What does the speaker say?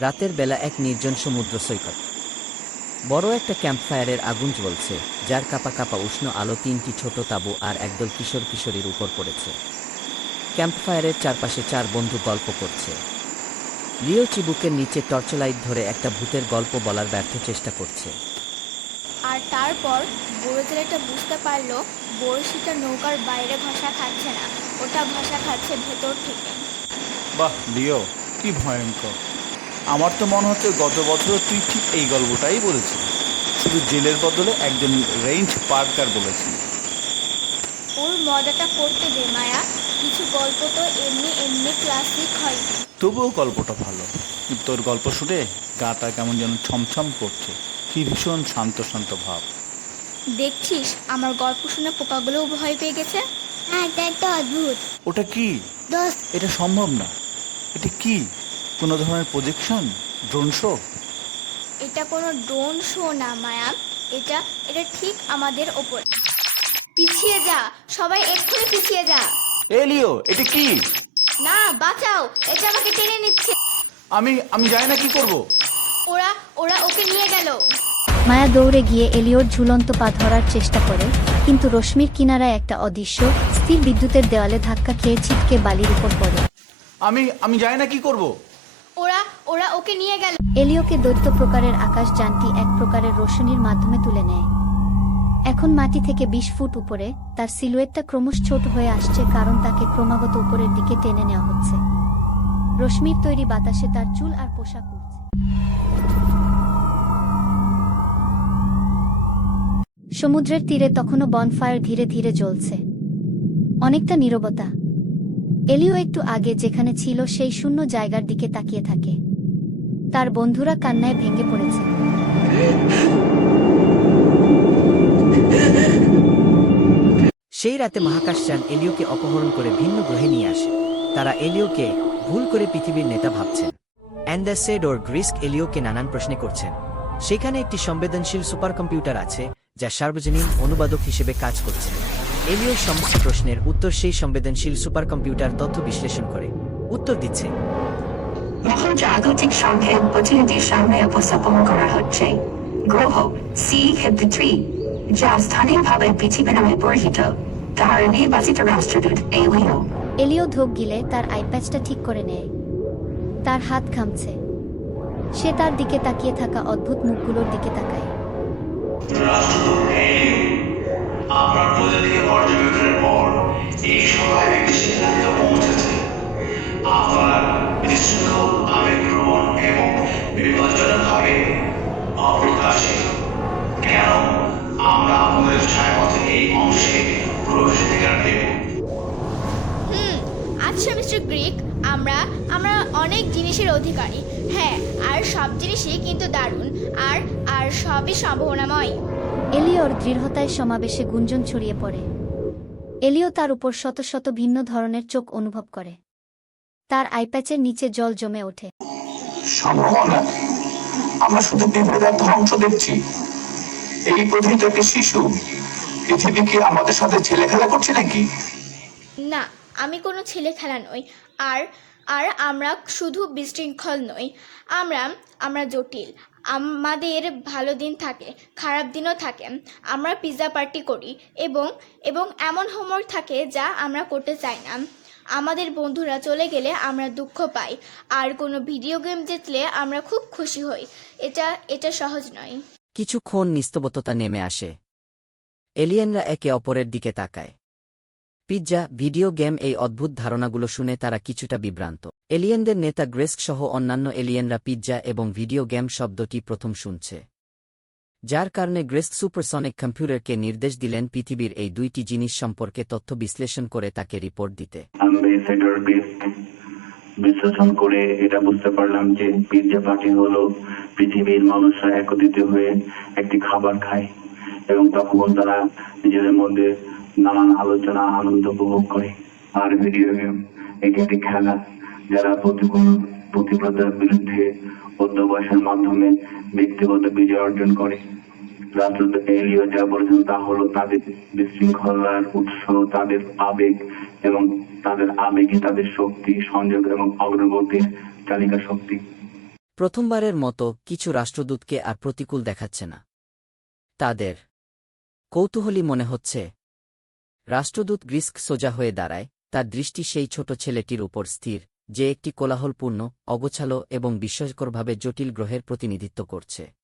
রাতের বেলা এক নির্জন সমুদ্র সৈকত। বড় একটা ক্যাম্পফায়ারের আগুন জ্বলছে যার কাপা কাপা উষ্ণ আলো তিনটি ছোট তাবু আর একদল কিশোর কিশোরীর উপর পড়েছে। ক্যাম্পফায়ারের চারপাশে চার বন্ধু গল্প করছে। লিও চিবুকের নিচে টর্চলাইট ধরে একটা ভূতের গল্প বলার ব্যর্থ চেষ্টা করছে। আর তারপর বড় ছেলেটা বুঝতে পারল বড়শিটা নৌকার বাইরে ঘষা খাচ্ছে না। ওটা ঘষা খাচ্ছে ভেতর থেকে। বাহ লিও কি ভয়ঙ্কর। আমার তো মনে হচ্ছে গত বছর তুই ঠিক এই গল্পটাই বলেছিস শুধু জেলের বদলে একজন রেঞ্জ পার্কার বলেছি ওর মজাটা করতে দে মায়া। কিছু গল্প তো এমনি এমনি ক্লাসিক হয়। তবুও গল্পটা ভালো। তোর গল্প শুনে গাটা কেমন যেন ছমছম করছে। কি ভীষণ শান্ত শান্ত ভাব। দেখছিস আমার গল্প শুনে পোকাগুলোও ভয় পেয়ে গেছে? হ্যাঁ এটা একটা অদ্ভুত। ওটা কি? দোস্ত। এটা সম্ভব না। এটা কি? কোনো ধরনের প্রজেকশন ড্রোন শো এটা কোনো ড্রোন শো না মায়া। এটা এটা ঠিক আমাদের ওপর। পিছিয়ে যা সবাই এক্ষুনি পিছিয়ে যা। এলিও এটা কি? না বাঁচাও এটা আমাকে টেনে নিচ্ছে। আমি আমি জানি না কি করব। ওরা ওরা ওকে নিয়ে গেল। মায়া দৌড়ে গিয়ে এলিওর ঝুলন্ত পা ধরার চেষ্টা করে কিন্তু রশ্মির কিনারায় একটা অদৃশ্য স্থির বিদ্যুতের দেওয়ালে ধাক্কা খেয়ে ছিটকে বালির উপর পড়ে। আমি আমি জানি না কি করব। ওরা ওকে নিয়ে গেল। এলিওকে দৈত্য প্রকারের আকাশ আকাশযানটি এক প্রকারের রোশনির মাধ্যমে তুলে নেয়। এখন মাটি থেকে বিশ ফুট উপরে তার সিলুয়েটটা ক্রমশ ছোট হয়ে আসছে কারণ তাকে ক্রমাগত উপরের দিকে টেনে নেওয়া হচ্ছে। রশ্মির তৈরি বাতাসে তার চুল আর পোশাক সমুদ্রের তীরে তখনও বনফায়ার ধীরে ধীরে জ্বলছে। অনেকটা নীরবতা। এলিও একটু আগে যেখানে ছিল সেই শূন্য জায়গার দিকে তাকিয়ে থাকে। তার বন্ধুরা কান্নায় ভেঙে পড়েছে। সেই রাতে মহাকাশযান এলিওকে অপহরণ করে ভিন্ন গ্রহে নিয়ে আসে। তারা এলিওকে ভুল করে পৃথিবীর নেতা ভাবছেন। অ্যান্ডারসেড ওর গ্রিস্ক এলিওকে নানান প্রশ্নে করছেন। সেখানে একটি সংবেদনশীল সুপার কম্পিউটার আছে, যা সার্বজনীন অনুবাদক হিসেবে কাজ করছে। এলিওর সমস্ত প্রশ্নের উত্তর সেই সংবেদনশীল সুপার কম্পিউটার তথ্য বিশ্লেষণ করে। উত্তর দিচ্ছে মহাজাগতিক সংঘের প্রতিনিধির সামনে উপস্থাপন করা হচ্ছে। গ্রহ সি থ্রি যা স্থানীয়ভাবে পৃথিবী নামে পরিচিত। তার নির্বাচিত রাষ্ট্রদূত এলিও। এলিও ধোপ গিলে তার আইপ্যাচটা ঠিক করে নেয়। তার হাত ঘামছে। সে তার দিকে তাকিয়ে থাকা অদ্ভুত মুখগুলোর দিকে তাকায়। দেব হুম আচ্ছা মিস্টার গ্রিক আমরা আমরা অনেক জিনিসের অধিকারী। হ্যাঁ আর সব জিনিসই কিন্তু দারুণ আর আর সবই সম্ভাবনাময়। এলিওর দৃঢ়তায় সমাবেশে গুঞ্জন ছড়িয়ে পড়ে। এলিও তার উপর শত শত ভিন্ন ধরনের চোখ অনুভব করে। তার আইপ্যাচের নিচে জল জমে ওঠে। সম্ভাবনা আমরা শুধু বিভেদের ধ্বংস দেখছি। এই একটি শিশু। পৃথিবী কি আমাদের সাথে ছেলে খেলা করছে নাকি? না আমি কোনো ছেলে খেলা নই। আর আর আমরা শুধু বিশৃঙ্খল নই। আমরা আমরা জটিল। আমাদের ভালো দিন থাকে খারাপ দিনও থাকে। আমরা পিৎজা পার্টি করি এবং এবং এমন হোমওয়ার্ক থাকে যা আমরা করতে চাই না। আমাদের বন্ধুরা চলে গেলে আমরা দুঃখ পাই। আর কোনো ভিডিও গেম জিতলে আমরা খুব খুশি হই। এটা এটা সহজ নয়। কিছুক্ষণ নিস্তবততা নেমে আসে। এলিয়েনরা একে অপরের দিকে তাকায়। পিৎজা ভিডিও গেম এই অদ্ভুত ধারণাগুলো শুনে তারা কিছুটা বিভ্রান্ত। এলিয়েনদের নেতা গ্রেস্ক সহ অন্যান্য এলিয়েনরা পিৎজা এবং ভিডিও গেম শব্দটি প্রথম শুনছে। যার কারণে গ্রেস্ক সুপারসনিক কম্পিউটারকে নির্দেশ দিলেন পৃথিবীর এই দুইটি জিনিস সম্পর্কে তথ্য বিশ্লেষণ করে তাকে রিপোর্ট দিতে। বিশ্লেষণ করে এটা বুঝতে পারলাম যে পিৎজা পার্টি হলো পৃথিবীর মানুষরা একত্রিত হয়ে একটি খাবার খায়। এবং তখন তারা নিজেদের মধ্যে নানান আলোচনা, আনন্দ উপভোগ করে। আর ভিডিও গেম এটি একটি খেলা যারা প্রতিকূল প্রতিব্রতার বিরুদ্ধে অধ্যবসায়ের মাধ্যমে ব্যক্তিগত বিজয় অর্জন করে। রাষ্ট্রদূত এলিও যা বলেছেন তা হলো তাদের বিশৃঙ্খলার উৎস, তাদের আবেগ এবং তাদের আবেগই তাদের শক্তি, সংযোগ এবং অগ্রগতির চালিকা শক্তি। প্রথমবারের মতো কিছু রাষ্ট্রদূতকে আর প্রতিকূল দেখাচ্ছে না। তাদের কৌতূহলী মনে হচ্ছে। রাষ্ট্রদূত গ্রিস্ক সোজা হয়ে দাঁড়ায়, তার দৃষ্টি সেই ছোট ছেলেটির উপর স্থির, যে একটি কোলাহলপূর্ণ, অগোছালো এবং বিস্ময়করভাবে জটিল গ্রহের প্রতিনিধিত্ব করছে।